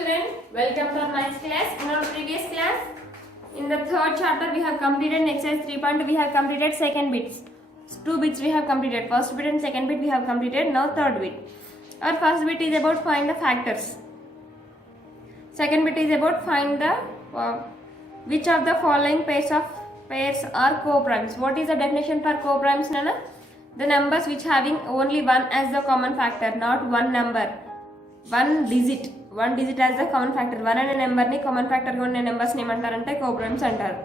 children, welcome to our ninth class. In our previous class, in the third chapter we have completed exercise 3.2. We have completed second bits. 2 bits we have completed. First bit and second bit we have completed. Now third bit. Our first bit is about find the factors. Second bit is about find the which of the following pairs are co-primes. What is the definition for co-primes, Nana? The numbers which having only one as the common factor, not one number. One digit as the common factor. One and a number ni common factor ga unne numbers ni emantarante co-primes antaru.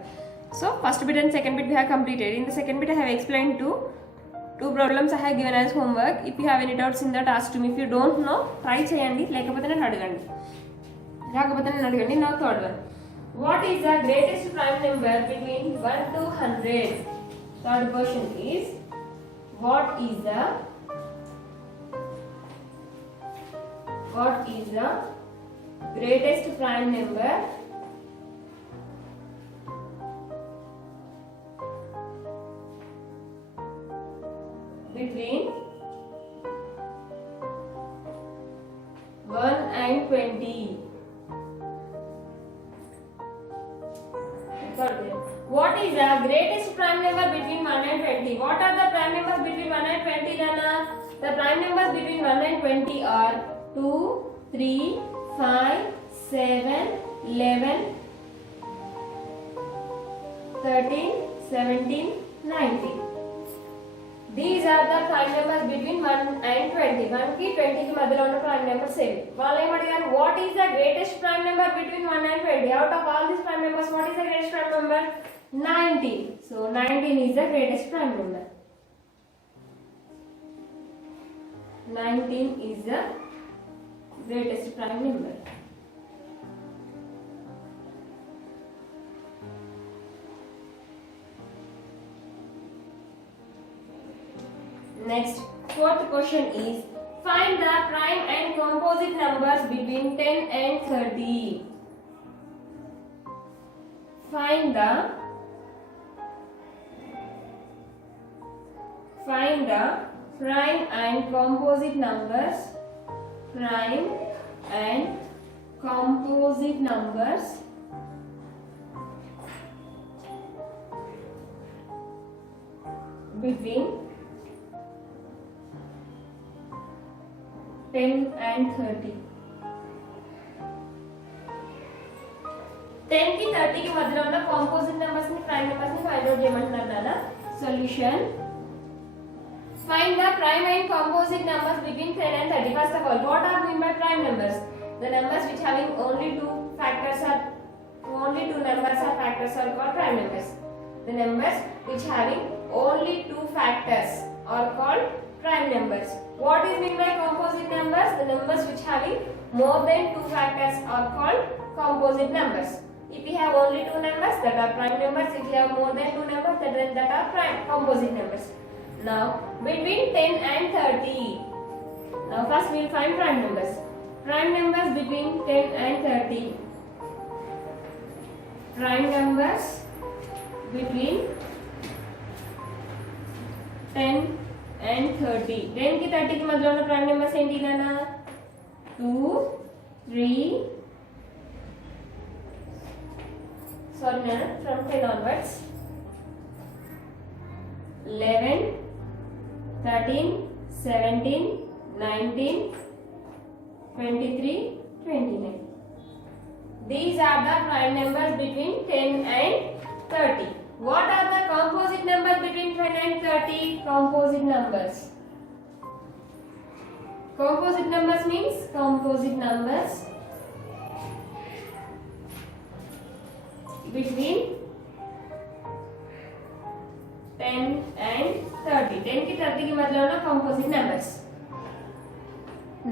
So first bit and second bit we have completed. In the second bit I have explained two problems I have given as homework. If you have any doubts in that, ask me. If you don't know, try cheyandi, lekapothe nanu adugandi. Rakapothe nanu adugandi. Now third one. What is the greatest prime number between 1 to 100? Third question is, what is the greatest prime number between 1 and 20? What is the greatest prime number between 1 and 20? What are the prime numbers between 1 and 20, Nana? The prime numbers between 1 and 20 are 2, 3, 5, 7, 11, 13, 17, 19. These are the prime numbers between 1 and 20. 1 ki 20 ki madhyalo unna prime numbers evi? Vallu em adigaru, what is the greatest prime number between 1 and 20? Out of all these prime numbers, what is the greatest prime number? 19. So 19 is the greatest prime number. 19 is the greatest prime number. Next, fourth question is, find the prime and composite numbers between 10 and 30. Find the prime and composite numbers between 10 and 30. 10 की 30 की मध्य ఉన్న composite numbers ni prime numbers ni find out చేయమంటున్నారు నాన్న. Solution: find the prime and composite numbers between 10 and 30. First of all, what are meant by prime numbers? The numbers which having only two numbers are factors are called prime numbers. The numbers which having only two factors are called prime numbers. What is meant by composite numbers? The numbers which having more than two factors are called composite numbers. If we have only two numbers, that are prime numbers. If we have more than two numbers, that are prime composite numbers. Now between 10 and 30. Now first we will find prime numbers. Prime numbers between 10 and 30. Prime numbers between 10 and 30. 10 की 30 की मध्य ఉన్న prime numbers ఏంటి నాన్న? 2, 3, sorry Nana, from 10 onwards, 11, 13, 17, 19, 23, 29. These are the prime numbers between 10 and 30. What are the composite numbers between 10 and 30? Composite numbers. Composite numbers means composite numbers between 10 and 30. 10 की 30 की मतलब ना composite numbers.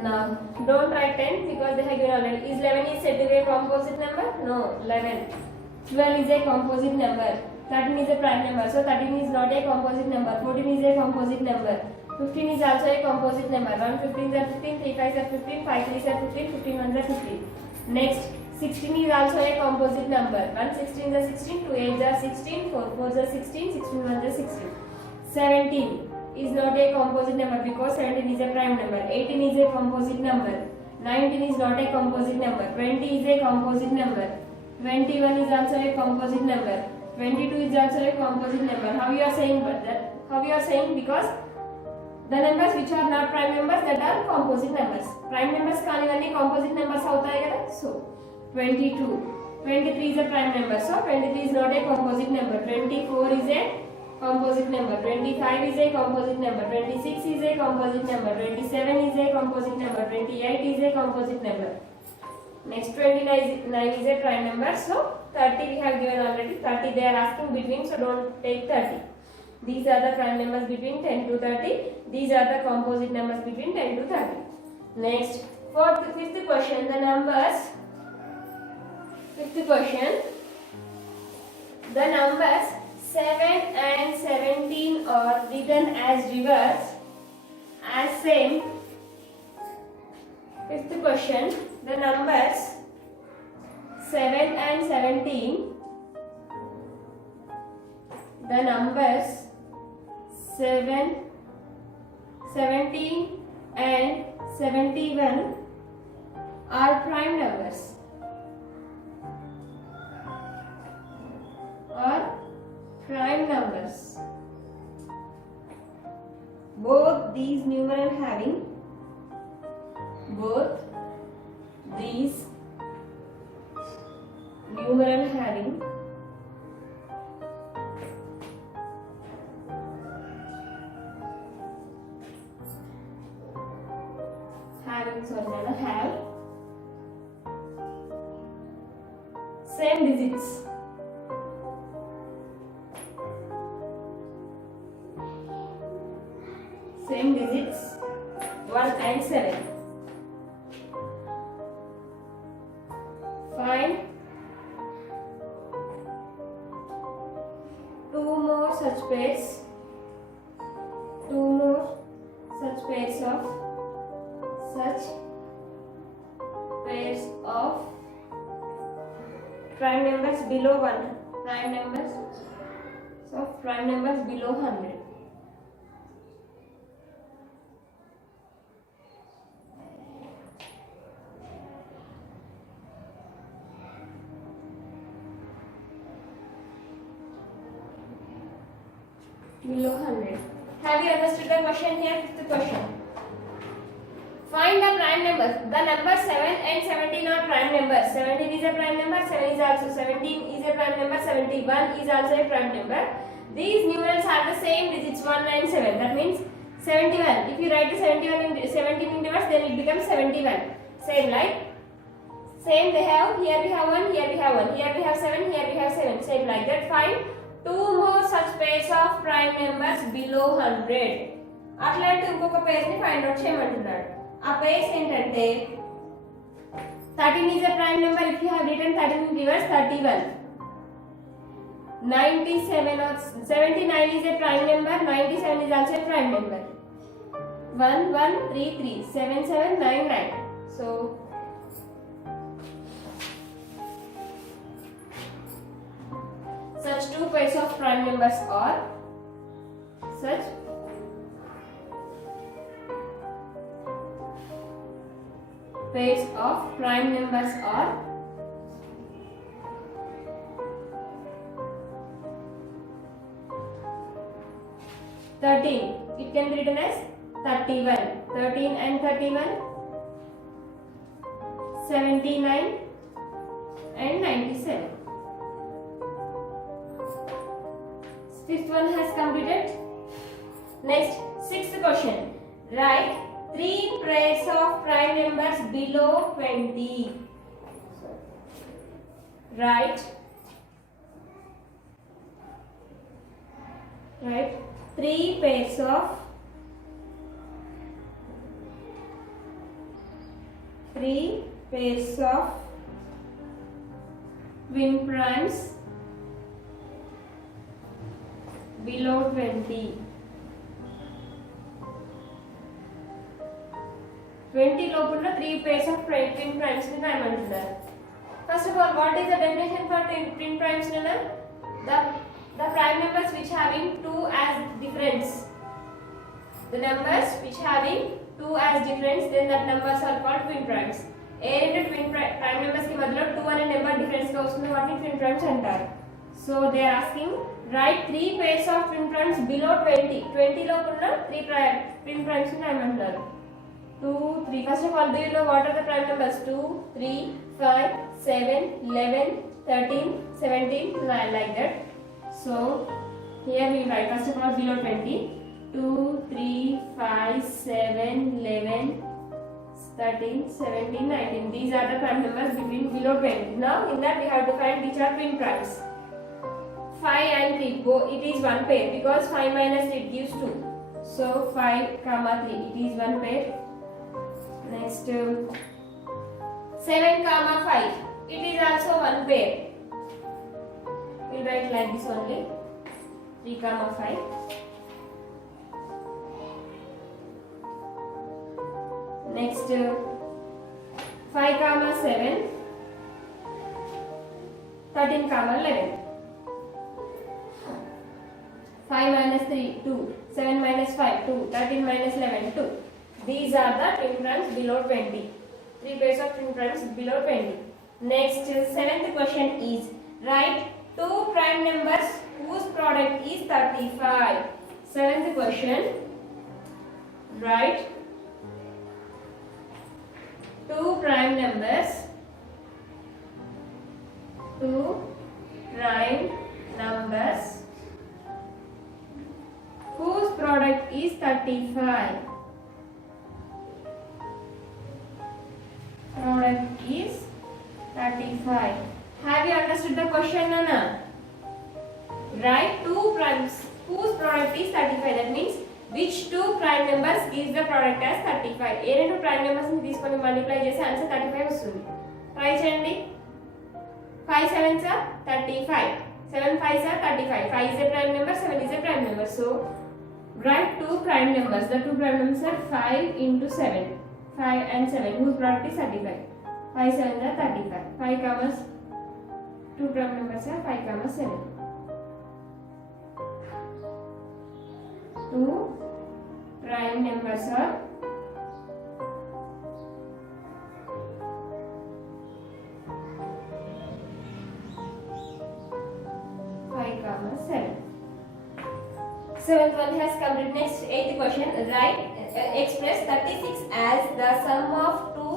Now don't write 10 because they have given already. Is 11 is said to be a composite number? No, 11. 12 is a composite number. 13 is a prime number. So 13 is not a composite number. 14 is a composite number. 15 is also a composite number. 1 15 are 15, 3 5 are 15, 5 3 are 15, 15 1 are 15. Next, 16 is also a composite number. 1 16 are 16, 2 8 are 16, 4 4 are 16, 16 1 are 16. 17 is not a composite number because 17 is a prime number. 18 is a composite number. 19 is not a composite number. 20 is a composite number. 21 is also a composite number. 22 is also a composite number. How you are saying that? How you are saying? Because the numbers which are not prime numbers, that are composite numbers. Prime numbers కానివన్నీ composite numbers అవుతాయి కదా. So 22, 23 is a prime number. So 23 is not a composite number. 24 is a composite number. 25 is a composite number. 26 is a composite number. 27 is a composite number. 28 is a composite number. Next 29 is a prime number. So 30 we have given already. 30 they are asking between, so don't take 30. These are the prime numbers between 10 to 30. These are the composite numbers between 10 to 30. Next, fifth question. The numbers. Fifth question. The numbers 7 and 17 are written as reverse as same. Fifth question. The numbers 7 and 17. The numbers 7, 17 and 71 are prime numbers. Are prime numbers. Both these numeral having have same digits. Same digits 1 and 7. Find two more such pairs of prime numbers below 1. Prime numbers below 100. Below 100. Have you understood the question here? Fifth question. Find the prime numbers. The numbers 7 and 17 are prime numbers. 17 is a prime number. 7 is also 17 is a prime number. 71 is also a prime number. These numerals are the same digits 1 and 7. That means 71. If you write 17 in reverse, then it becomes 71. Same like. Same they have. Here we have 1. Here we have 1. Here we have 7. Here we have 7. Same like that. Find two more such pairs of prime numbers below 100. అట్లాంటి ఇంకొక పేర్ ని find out చేయమంటున్నాడు. ఆ pairs ఏంటంటే 13 is a prime number. If you have written 13 in reverse, 31. 79 is a prime number. 97 is also a prime number. 1133 7799. So such two pairs of prime numbers are such pairs of prime numbers are 13. It can be written as 31. 13 and 31, 79 and 97. Fifth one has completed. Next, sixth question. Write 3 pairs of prime numbers below 20. Write 3 pairs of twin primes below 20. 20 లోపల 3 pairs of twin primes ని రాయమంటున్నారు. First of all, what is the definition for twin primes? The prime numbers which having 2 as difference. The numbers which having 2 2 as difference, then that numbers are called twin primes. ఏ రెండు twin prime numbers కి మధ్యలో 2 అనే number difference గా వస్తుంది వాటిని twin primes అంటారు. So they are asking right 3 pairs of twin primes below 20. 20 లో ఉన్న 3 twin primes ని రాయమంటారు. 2 3. First of all, do you know what are the prime numbers? 2 3 5 7 11 13 17 9, like that. So here we write first of all below 20. 2 3 5 7 11 13 17 19. These are the prime numbers between below 20. Now in that we have to find which are twin primes. 5 and 3, it is one pair because 5 minus 3 gives 2. So 5 comma 3, it is one pair. Next 7 comma 5, it is also one pair. We will write like this only. 3 comma 5. Next 5 comma 7, 13 comma 11. 5 minus 3 2, 7 minus 5 2, 13 minus 11 2. These are the twin primes below 20. 3 pairs of twin primes below 20. Next, seventh question is write 2 prime numbers whose product is 35. Seventh question, write 2 prime numbers, 2 prime numbers whose product is 35. Product is 35. Have you understood the question, Nana? Write 2 primes whose product is 35. That means which 2 prime numbers gives the product as 35. ఏ రెండు prime numbers ని తీసుకొని multiply చేస్తే answer 35 వస్తుంది. Try చేయండి. 5 7s are 35. 7 5s are 35. 5 is a prime number, 7 is a prime number. So write 2 prime numbers. The 2 prime numbers are 5 into 7. 5 and 7 whose product is 35. 5 7s are 35. 5 commas 2 prime numbers are 5 comma 7. 2 prime numbers are 5 comma 7. Seventh one has completed. Next, eighth question, write express 36 as the sum of 2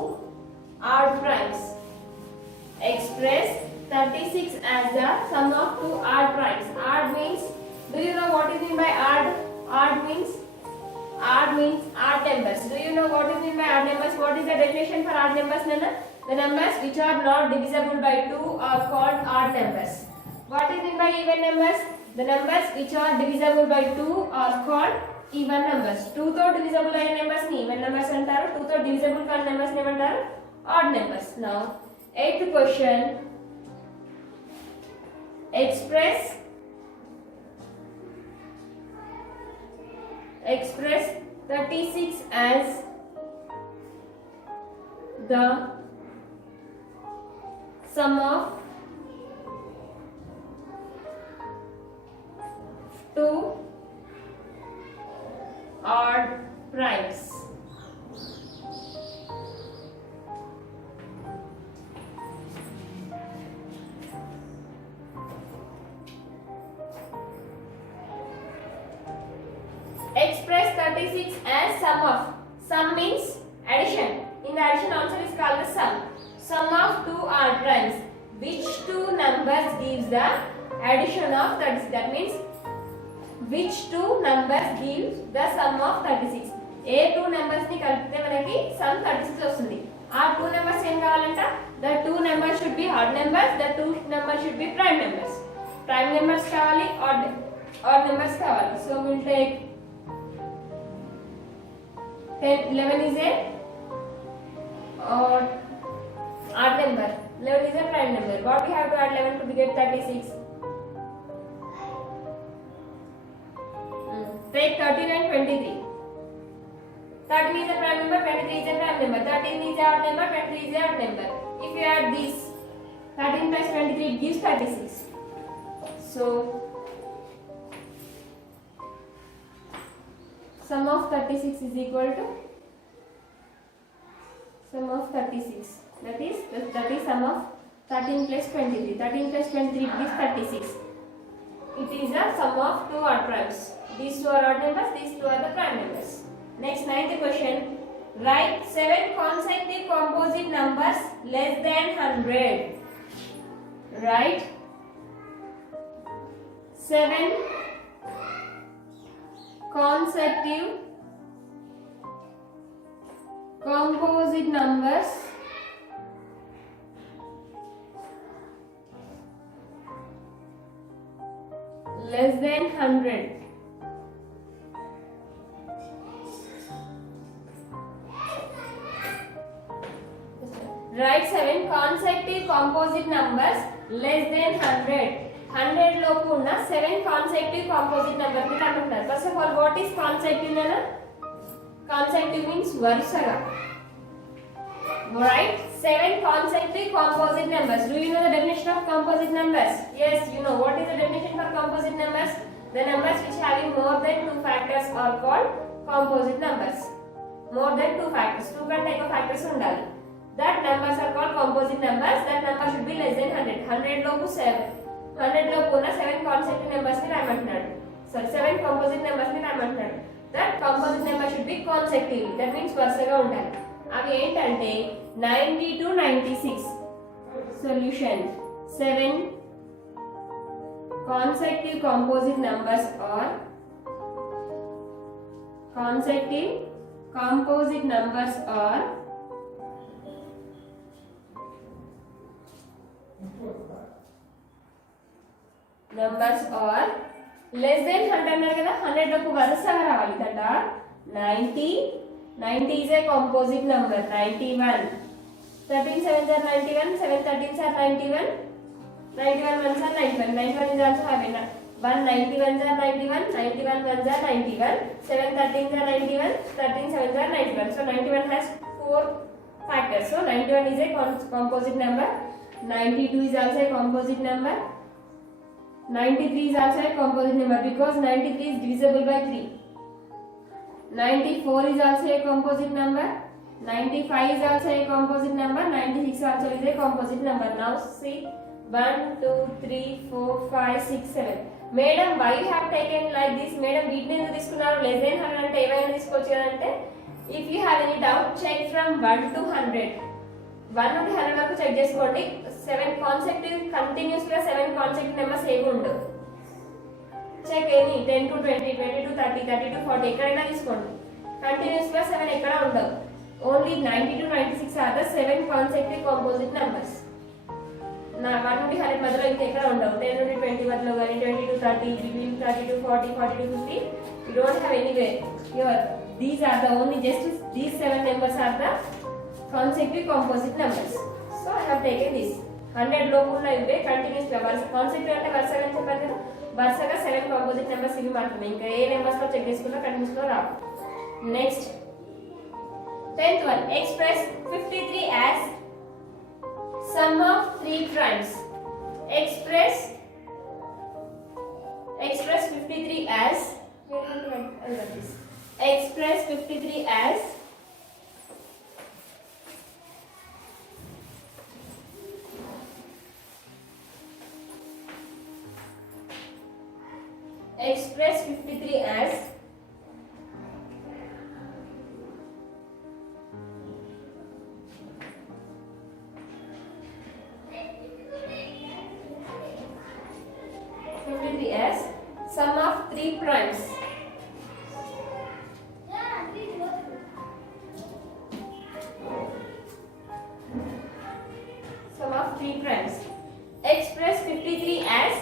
odd primes. Express 36 as the sum of 2 odd primes. Odd means, do you know what is mean by odd? Odd means odd numbers. Do you know what is mean by odd numbers? What is the definition for odd numbers, Nana? The numbers which are not divisible by 2 are called odd numbers. What is mean by even numbers? The numbers which are divisible by 2 are called even numbers. 2 తో divisible అయిన numbers ని even numbers అంటారు. 2 తో divisible కాని numbers ని ఏమంటారు? Odd numbers. Now, eighth question. Express 36 as the sum of 2 odd primes. Express 36 as sum of. Sum means addition. In the addition also is called the sum. Sum of 2 odd primes. Which 2 numbers gives the addition of 36? That means which 2 numbers gives the sum of 36? A 2 numbers ని కలిపితే మనకి sum 36 వస్తుంది. ఆ 2 numbers ఏం కావాలంట? The 2 numbers should be odd numbers. The 2 numbers should be prime numbers. Prime numbers కావాలి, odd numbers కావాలి. So we'll take 10, 11 is a odd number. 11 is a prime number. What we have to add 11 to get 36? Take 13 and 23. 13 is a prime number, 23 is a prime number. 13 is a odd number, 23 is a odd number. If you add this, 13 plus 23, it gives 36. So sum of 36 is equal to Sum of 36. That is sum of 13 plus 23. 13 plus 23 gives 36. It is a sum of two odd primes. These two are odd numbers, these two are the prime numbers. Next, ninth question. Write 7 consecutive composite numbers less than 100. Write 7 consecutive composite numbers less than 100. Write 7 consecutive composite numbers less than 100. 100 లోపు ఉన్న 7 consecutive composite numbers ని కనుక్కుంటారు. First of all, what is consecutive nana? Consecutive means వరుసగా. Write 7 consecutive composite numbers. Do you know the definition of composite numbers? Yes, you know. What is the definition for composite numbers? The numbers which having more than 2 factors are called composite numbers. More than 2 factors. 2 కంటే ఎక్కువ factors ఉండాలి. That numbers are called composite numbers. That number should be less than 100. 100 లోపు 7. 100 లోపు ఉన్న 7 consecutive numbers ని రాయమంటున్నాడు. Sorry, 7 composite numbers ని రాయమంటున్నాడు. That composite number should be consecutive. That means వరుసగా ఉండాలి. అవి ఏంటంటే 90 to 96. Solution. 7 consecutive composite numbers are consecutive composite numbers are less than 100 అన్నారు కదా. 100 లోపు వరుసగా రావాలి. That are 90. 90 is a composite number. 91. 13 7s are 91. 7 13s are 91. 91 1s are 91. 91 is also having 1 91s are 91. 91 1s are 91. 7 13s are 91. 13 7s are 91. So 91 has 4 factors. So 91 is a composite number. 92 is also a composite number. 93 is also a composite number because 93 is divisible by 3. 94 is also a composite number. 95 is also a composite number. 96 also is a composite number. Now see 1 2 3 4 5 6 7. Madam, why you have taken like this? Madam, వీటిని ఎందుకు తీసుకున్నారు? less than 100 అంటే ఏమైనా తీసుకోవచ్చు కదంటే, if you have any doubt, check from 1 to 100. 1 నుండి 100 వరకు check చేసుకోండి. 7 consecutive continuous గా 7 consecutive numbers ఏవి ఉండవు. Check any 10 to 20 20 to 30 30 to 40 ఎక్కడైనా తీసుకోండి. కంటిన్యూస్ గా 7 ఎక్కడ ఉండవు. Only 90 to 96 are the 7 consecutive composite numbers. 1 నుండి 100 మధ్యలో ఇంకెక్కడ ఉండవు. 10 నుండి 20 మధ్యలో కానీ 20 to 30 between 30 to 40 40 to 50 you don't have anywhere here. These are the only just these 7 numbers are the consecutive composite numbers. So I have taken this. 100 లోపు ఉన్న ఇవే కంటిన్యూస్ గా వరుస కాన్సెప్ట్ అంటే వరుసగా అని చెప్పాను కదా. వరుసగా 7 కాంపోజిట్ నెంబర్స్ ఇవి మాత్రమే. ఇంకా ఏ నెంబర్స్ లో చెక్ చేసుకున్నా కంటిన్యూస్ లో రావు. Next 10th one, express 53 as sum of 3 primes. Express 53 as express 53 as express 53 as sum of 3 primes. Sum of 3 primes. Express 53 as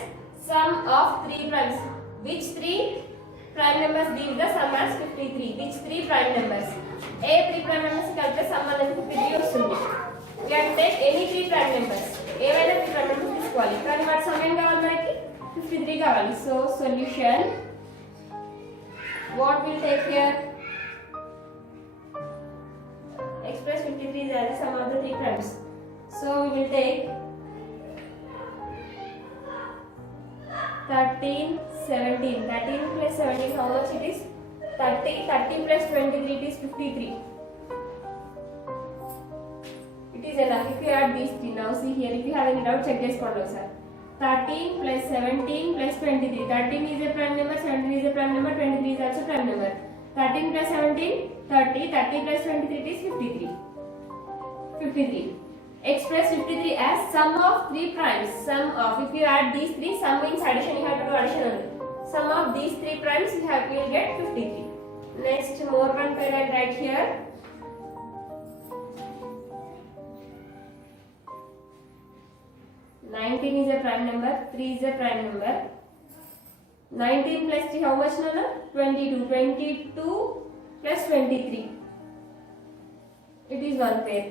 sum of 3 primes. Which 3 prime numbers give the sum as 53? Which 3 prime numbers? A 3 prime numbers కలిపితే sum అనేది 53 వస్తుంది. We can take any 3 prime numbers. ఏవైనా 3 prime numbers తీసుకోవాలి. కానీ వాటి sum ఏం కావాలి మనకి? 53 కావాలి. So solution, what will take here? Express 53 as the sum of the 3 primes. So we will take 13 17. 13 plus 17, how much it is? 30. 30 plus 23, it is 53. is enough. If you add these three, now see here, if you have any doubt, check this one, sir. 13 plus 17 plus 23. 13 is a prime number, 17 is a prime number, 23 is also prime number. 13 plus 17, 30. 30 plus 23 is 53. 53. Express 53 as sum of three primes. Sum of, if you add these three, sum means addition, you have to do addition only. Sum of these three primes, you will get 53. Next, more one pair I write here. 19 is a prime number, 3 is a prime number. 19 plus 3, how much Nana? 22. 22 plus 23. It is one pair.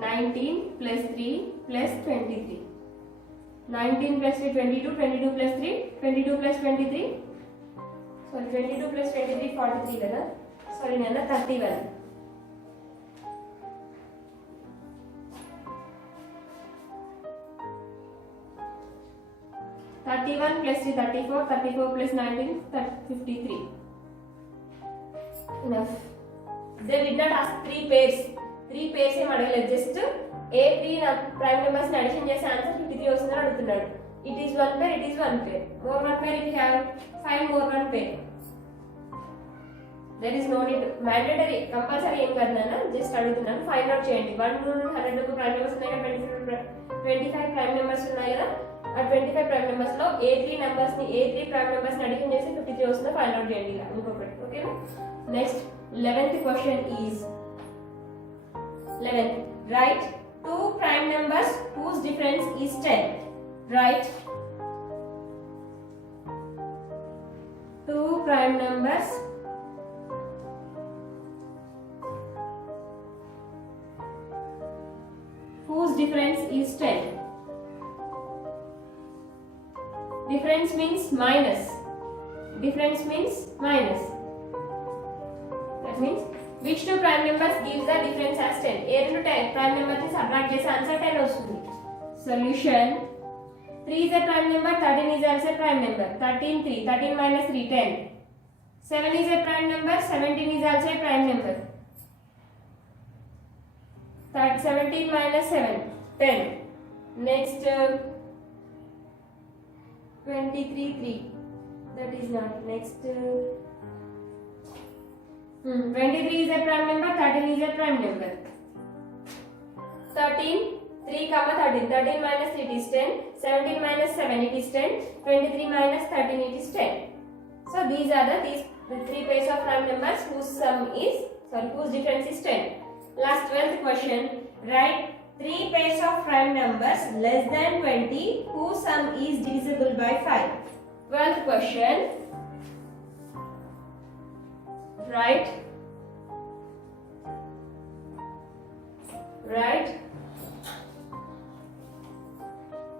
19 plus 3 plus 23. 19 plus 3, 22. 22 plus 3, 22 plus 23. Sorry, 22 plus 23, 43 Nana. Sorry Nana, 31. 31 plus 3, 34, 34 plus 19, 53. Enough. They did not ask three pairs. Three pairs em adagaledu, just a three prime numbers ni addition chese answer 53 vastundani adugutunnadu. It is one pair, it is one pair. More one pair if you have, find more one pair. There is no need, mandatory, compulsory em kadu nana, just adugutunnanu, find out cheyandi. 1 నుండి 100 ku prime numbers unnai kada, 25 prime numbers unnai kada. ఆ 25 prime numbers లో a3 numbers ని a3 prime numbers ని addition చేసి 53 వస్తుందో find out చేయండి ఇలా ఇంకొకటి ఓకేనా. Next 11th question is 11th right two prime numbers whose difference is 10. Write two prime numbers whose difference is 10. Difference means minus. Difference means minus. That means which two prime numbers gives the difference as 10? A into 10 prime number ni subtract chese answer 10 vastundi. Solution: 3 is a prime number, 13 is also a prime number. 13 3, 13 minus 3 10. 7 is a prime number, 17 is also a prime number. 17 minus 7 10. Next 23 3, that is not. Next 23 is a prime number, 13 is a prime number. 13 3 comma 13, 13 minus 3 it is 10, 17 minus 7 it is 10, 23 minus 13 it is 10. So these are the three pairs of prime numbers whose difference is 10. Last 12th question, write three pairs of prime numbers less than 20 whose sum is divisible by 5. 12th question, write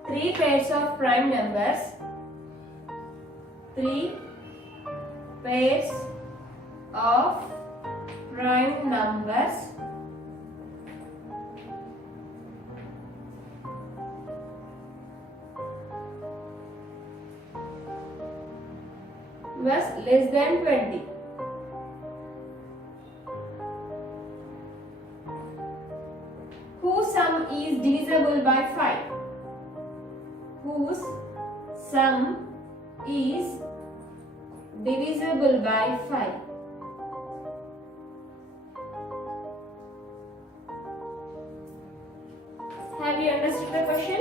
three pairs of prime numbers, three pairs of prime numbers was less than 20. Whose sum is divisible by 5? Whose sum is divisible by 5? Have you understood the question?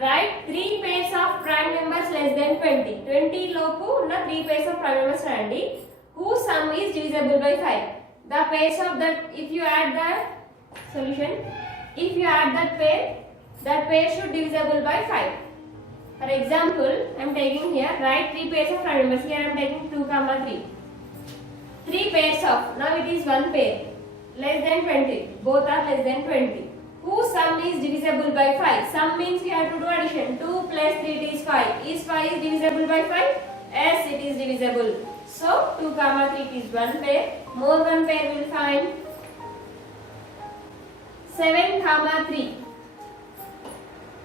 Write three pairs of prime numbers less than 20. 20 lopu unna three pairs of prime numbers randi whose sum is divisible by 5. The pairs of that, if you add the solution, if you add that pair should divisible by 5. For example, I am taking here, write three pairs of prime numbers. Here I am taking 2 comma 3. Three pairs of, now it is one pair, less than 20, both are less than 20. Whose sum is divisible by 5? Sum means we have to do addition. 2 plus 3 it is 5. Is 5 is divisible by 5? Yes, it is divisible. So 2 comma 3 it is one pair. More one pair we will find. 7 comma 3.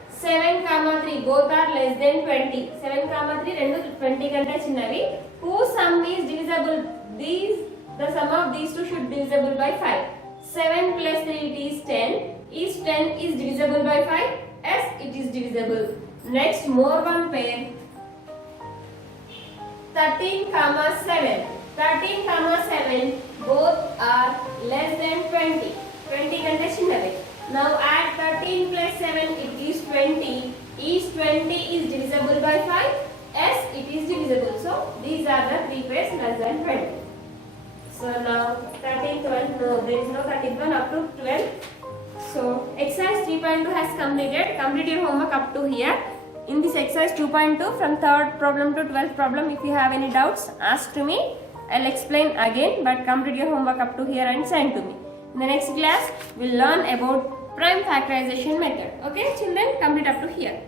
7 comma 3 both are less than 20. 7 comma 3 rendu 20 kante chinnavi. Whose sum is the sum of these two should be divisible by 5. 7 plus 3 it is 10. Is 10 is divisible by 5? Yes, it is divisible. Next, more one pair. 13 comma 7. 13 comma 7 both are less than 20. 20 కంటే చిన్నవి. Now add 13 plus 7 it is 20. Is 20 is divisible by 5? Yes, it is divisible. So these are the three pairs less than 20. So now 13th one, no, there is no 13th one up to 12. So exercise 3.2 has completed. Complete your homework up to here. In this exercise 2.2, from 3rd problem to 12th problem, if you have any doubts, ask to me. I'll explain again, but complete your homework up to here and send to me. In the next class, we'll learn about prime factorization method. Okay, children, complete up to here.